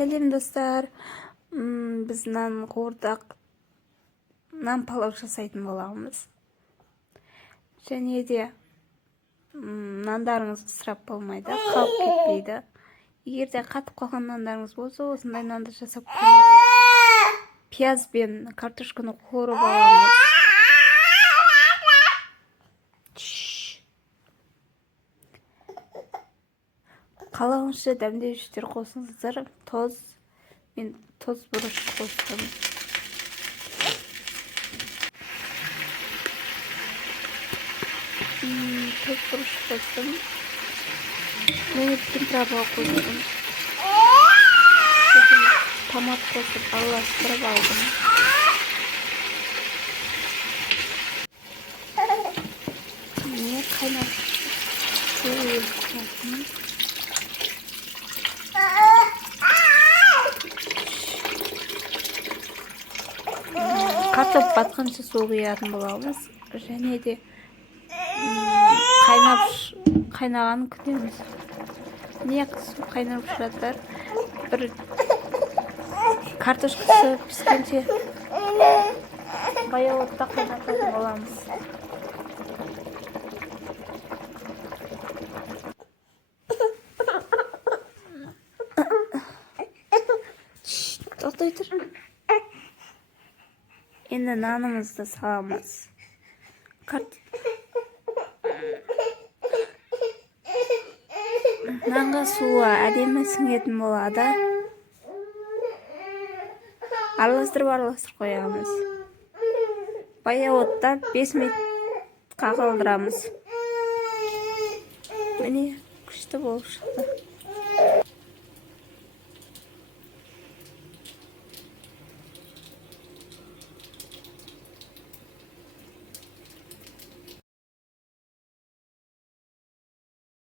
Сәлем достар. Біз нан қуырдақ, нан палау жасайтын боламыз. Және де нандарыңыз ысырап болмайды, қалып кетпейді. Егер де қатып қалған нандарыңыз болса, осындай нанды жасап көріңіз. Пияз бен картошканы қуырып аламыз. Қалауынша дәмдеуіштер қосыңыздар. Мен тоз бұрыш қостым. Тоз бұрыш қостым. Мен температура қостым. Томат қосып араластырып алдым. Мен қайнап қойдым. Картоп батқанша су құятын боламыз. Және де қайнағанын күтеміз. Не су қайнап жатыр. Бір картошкасы піскенше баяу отта қайнататын боламыз. Тоқтай тұр. Енді нанымызды саламыз. Нанға суы әдемі сіңетін болады. Араластырып қоямыз. Баяу отта 5 минут қақылдырамыз. Міне күшті болып шықты.